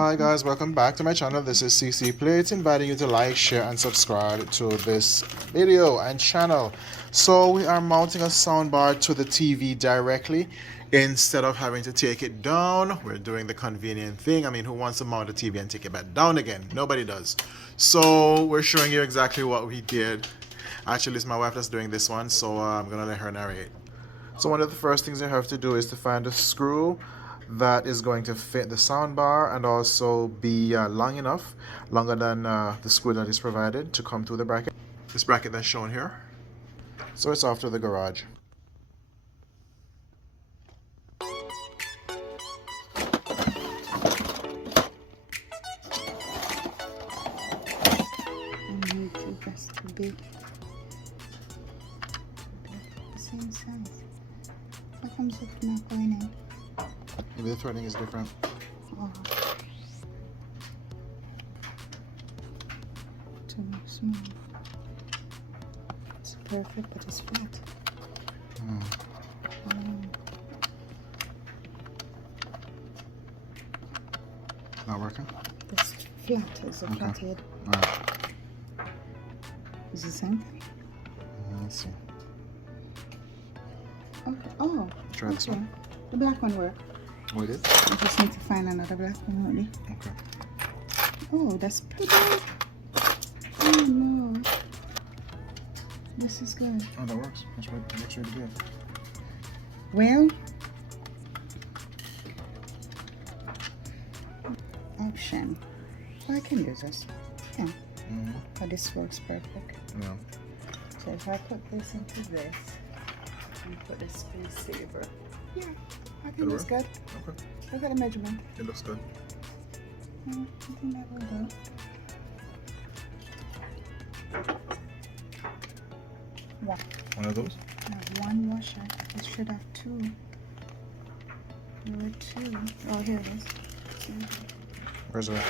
Hi guys, welcome back to my channel. This is CC.Plates, inviting you to like, share and subscribe to this video and channel. So we are mounting a soundbar to the TV directly instead of having to take it down. We're doing the convenient thing. I mean, who wants to mount a TV and take it back down again? Nobody does. So we're showing you exactly what we did. Actually, it's my wife that's doing this one, so I'm gonna let her narrate. So one of the first things you have to do is to find a screw that is going to fit the soundbar and also be long enough, longer than the screw that is provided to come through the bracket. This bracket that's shown here. So it's off to the garage. Just too big. Same size. How comes it's not going in? Maybe the threading is different. Oh. Too small. It's perfect, but it's flat. Not working? It's flat. It's a flat head. Alright. Is it the same thing? Let's see. Okay. Oh. Try this one. The black one worked. Oh, it is? I just need to find another black one only. Okay. Oh, that's pretty. Oh no. This is good. Oh, that works. That's really good. Well, option. Oh, I can use this. Yeah. Oh, this works perfect. Yeah. So if I put this into this and put this space saver. Yeah, I think it's good. Okay. Look at the measurement. It looks good. I think that will do. One of those? I have one washer. It should have two. There were two. Oh, here it is. See? Where's it?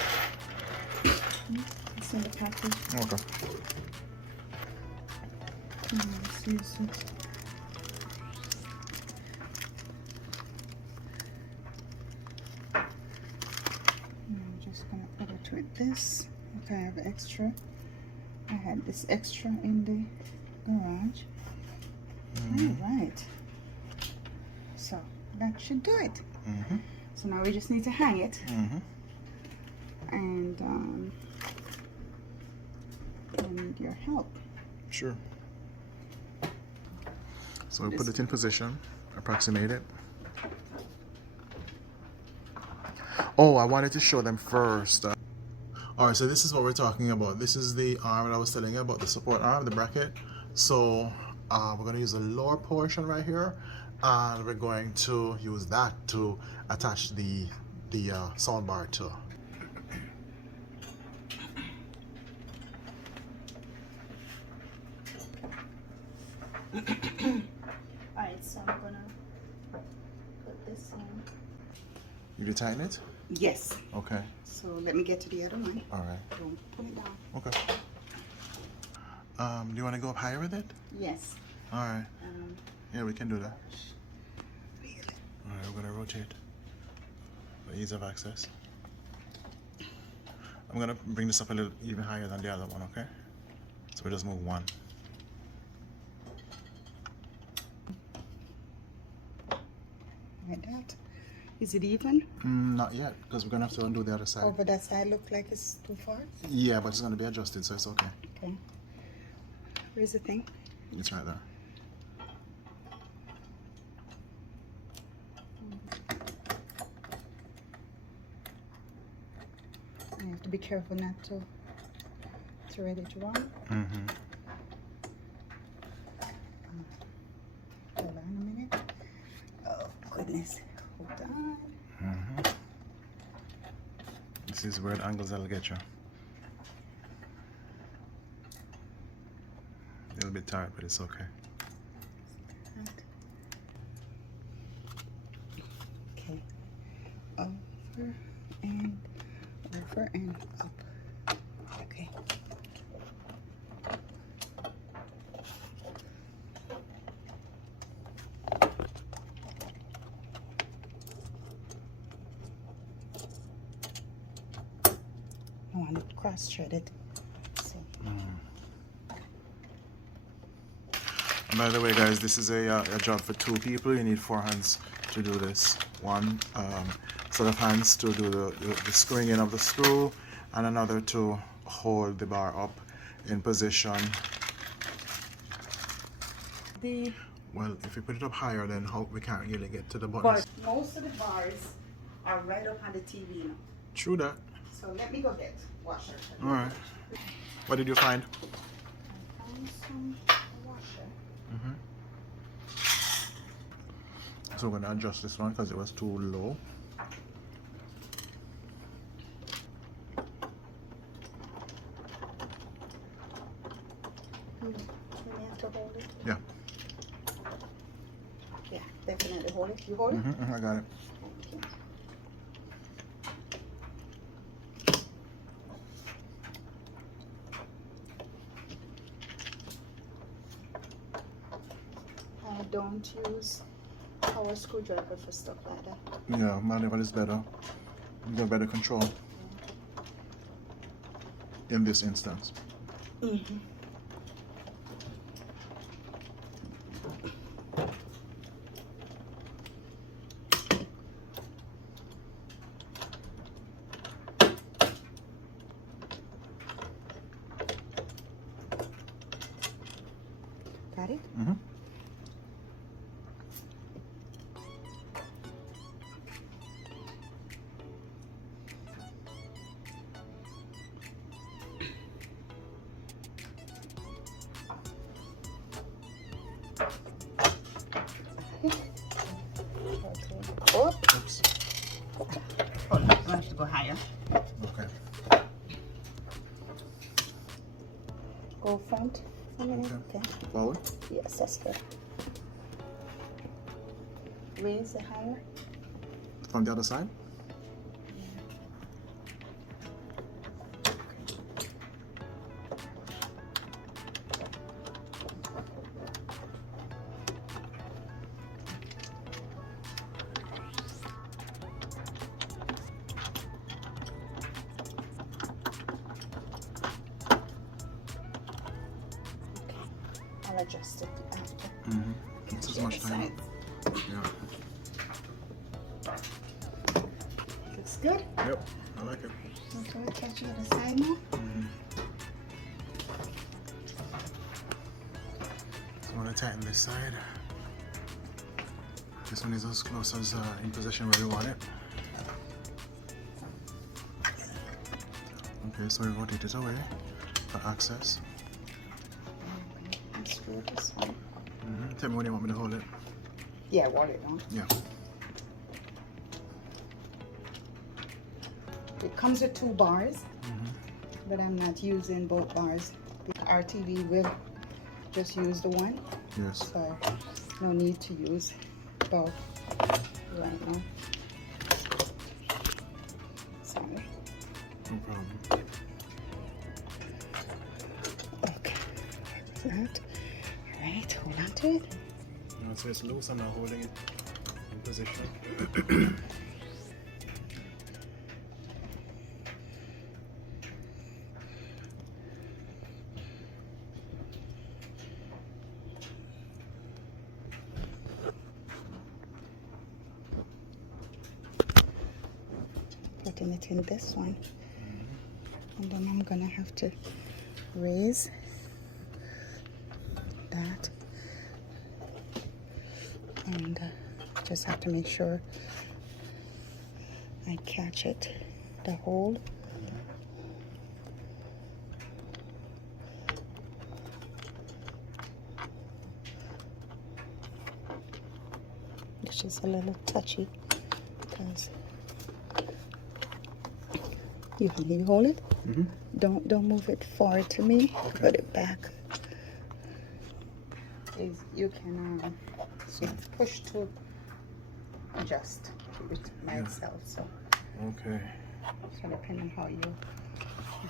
It's in the package. Okay. Let's use it. I'm just gonna put it with this. Okay, I have extra. I had this extra in the garage. Alright. So that should do it. So now we just need to hang it. And I need your help. Sure. So we put it in position, approximate it. Oh, I wanted to show them first. Alright, so this is what we're talking about. This is the arm that I was telling you about, the support arm, the bracket. So we're going to use the lower portion right here, and we're going to use that to attach the soundbar to. Alright, so I'm gonna put this in. You do tighten it? Yes. Okay. So let me get to the other one. Alright. Don't put it down. Okay. Do you want to go up higher with it? Yes. Alright. Yeah, we can do that. Alright, we're gonna rotate for ease of access. I'm gonna bring this up a little even higher than the other one, okay? So we just move one. Like that. Is it even? Not yet, because we're gonna have to undo the other side. Over that side look like it's too far? Yeah, but it's gonna be adjusted, so it's okay. Okay. Where's the thing? It's right there. I have to be careful not to thread it wrong. Hold on a minute. Oh goodness. Hold on. This is where the angles that'll get you. A little bit tight, but it's okay. Okay. Over and up. Okay. I want to cross thread it. So. By the way, guys, this is a job for 2 people. You need 4 hands to do this. One set of hands to do the screwing in of the screw, and another to hold the bar up in position. Well, if you put it up higher, then we can't really get to the buttons. But most of the bars are right up on the TV now. True that. So let me go get washer. Alright. What did you find? I found some washer. So we're going to adjust this one because it was too low. You may have to hold it. Yeah. Yeah, definitely hold it. You hold it? I got it. Okay. I don't use power screwdriver for stuff like that. Yeah, manual is better. You get better control in this instance. Got it? Oh, Oops. hold on. I have to go higher. Okay. Go front for a minute. Okay. Forward. Yes, that's good. Raise it higher. From the other side. I'll adjust it after. This is much time. Yeah. Looks good. Yep. I like it. Okay, we'll catch you at the side now. So I want to tighten this side. This one is as close as in position where we want it. Okay, so we rotate it away for access. Screw this one. Tell me when you want me to hold it. Yeah, hold it on. Yeah. It comes with 2 bars, but I'm not using both bars. The RTV will just use the one, Yes. so no need to use both right now. Sorry. No problem. Okay. That. All right, hold on to it. No, so it's loose. I'm not holding it in position. Putting it in this one, and then I'm gonna have to raise that, and just have to make sure I catch it, the hold. Which is a little touchy because you hold it. Don't move it forward to me. Okay. Put it back. You can push to adjust it by itself. So Okay. depending on how you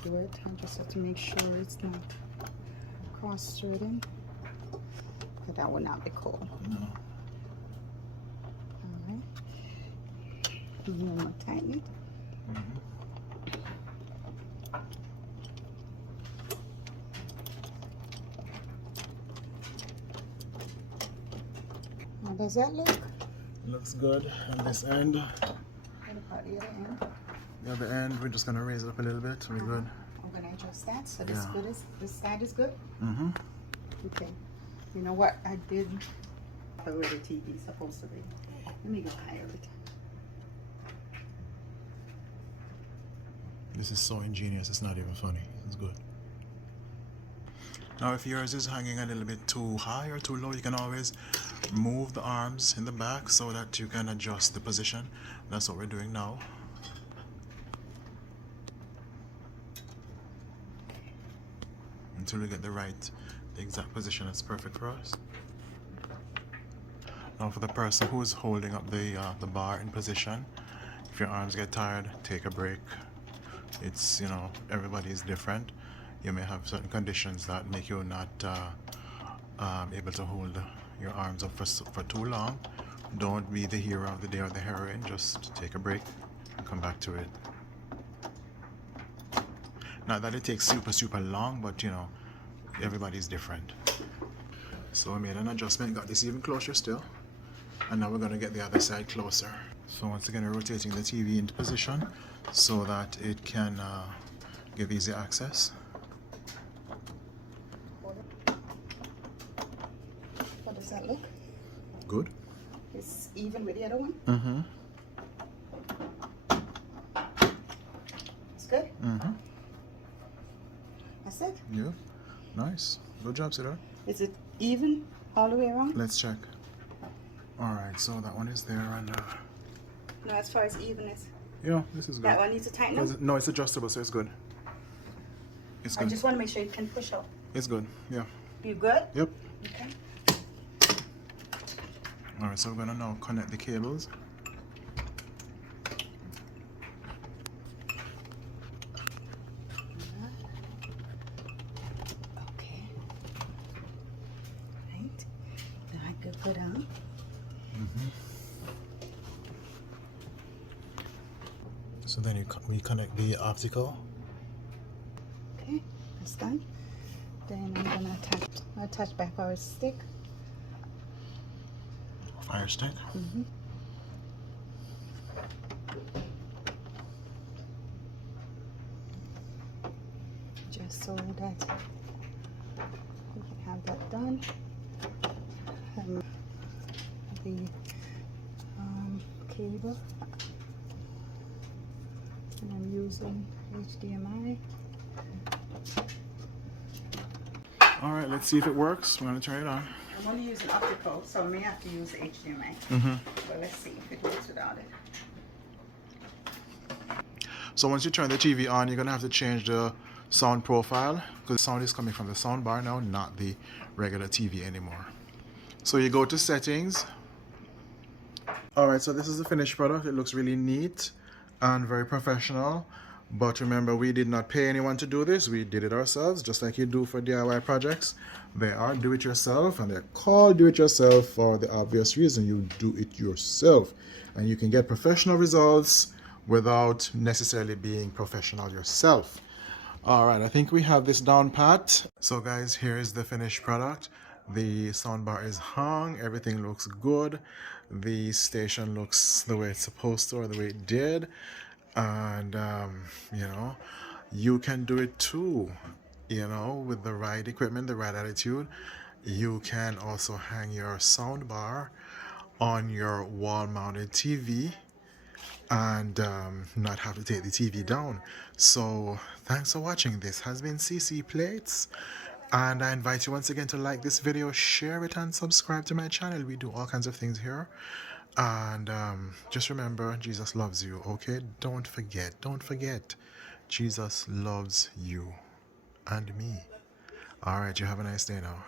do it, I just have to make sure it's not cross-threading, but that would not be cool. No. All right. And then we'll tighten it. does that look? Looks good on this end. What about the other end? The other end, we're just gonna raise it up a little bit. We're good. I'm gonna adjust that. So this Yeah. good is this side is good? Mm-hmm. Okay. You know what I did? Where the TV is supposed to be. Let me go higher it. This is so ingenious, it's not even funny. It's good. Now if yours is hanging a little bit too high or too low, you can always move the arms in the back so that you can adjust the position. That's what we're doing now. Until we get the exact position that's perfect for us. Now for the person who is holding up the bar in position, if your arms get tired, take a break. It's, you know, everybody is different. You may have certain conditions that make you not able to hold your arms up for too long. Don't be the hero of the day or the heroine. Just take a break and come back to it. Not that it takes super long, but you know, everybody's different. So we made an adjustment, got this even closer still, and now we're going to get the other side closer. So once again, we're rotating the TV into position so that it can give easy access. How does that look? Good. It's even with the other one? Mm-hmm. It's good? Mm-hmm. That's it? Yeah. Nice. Good job, Sida. Is it even all the way around? Let's check. Alright, so that one is there and No, as far as evenness. yeah, this is good. That one needs to tighten up? No, it's adjustable, so it's good. It's good. I just want to make sure you can push up. It's good, yeah. You good? Yep. Okay. Alright, so we're gonna now connect the cables. Okay. Right. Now I could put on. So then we connect the optical. Okay, that's done. Then I'm gonna attach back our stick. Fire stick. Just so that we can have that done. The cable, and I'm using HDMI. Alright, let's see if it works. We're gonna turn it on. I'm only using optical, so I may have to use HDMI. But let's see if it works without it. So once you turn the TV on, you're gonna have to change the sound profile because the sound is coming from the sound bar now, not the regular TV anymore. So you go to settings. Alright, so this is the finished product. It looks really neat and very professional. But remember, we did not pay anyone to do this. We did it ourselves, just like you do for DIY projects. They are do-it-yourself, and they're called do-it-yourself for the obvious reason. You do it yourself. And you can get professional results without necessarily being professional yourself. Alright, I think we have this down pat. So guys, here is the finished product. The soundbar is hung, everything looks good. The station looks the way it's supposed to, or the way it did. And you know, you can do it too, you know, with the right equipment, the right attitude. You can also hang your soundbar on your wall-mounted TV and not have to take the TV down. So thanks for watching. This has been CC.Plates, and I invite you once again to like this video, share it, and subscribe to my channel. We do all kinds of things here. And just remember, Jesus loves you, okay? Don't forget, Jesus loves you and me. All right, you have a nice day now.